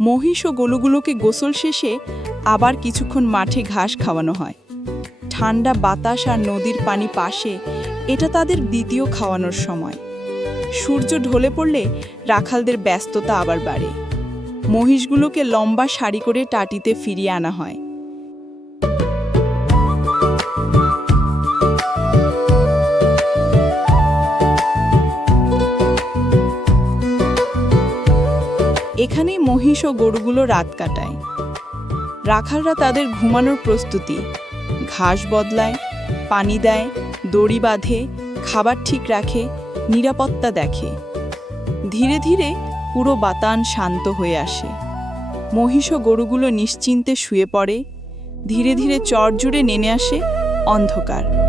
মহিষ ও গরুগুলোকে গোসল শেষে আবার কিছুক্ষণ মাঠে ঘাস খাওয়ানো হয়। ঠান্ডা বাতাস আর নদীর পানি পাশে, এটা তাদের দ্বিতীয় খাওয়ানোর সময়। সূর্য ঢলে পড়লে রাখালদের ব্যস্ততা আবার বাড়ে। মহিষগুলোকে লম্বা সারি করে টাটিতে ফিরিয়ে আনা হয়। এখানেই মহিষ ও গরুগুলো রাত কাটায়। রাখালরা তাদের ঘুমানোর প্রস্তুতি, ঘাস বদলায়, পানি দেয়, দড়ি বাঁধে, খাবার ঠিক রাখে, নিরাপত্তা দেখে। ধীরে ধীরে পুরো বাতান শান্ত হয়ে আসে। মহিষ ও গরুগুলো নিশ্চিন্তে শুয়ে পড়ে। ধীরে ধীরে চর জুড়ে নেমে আসে অন্ধকার।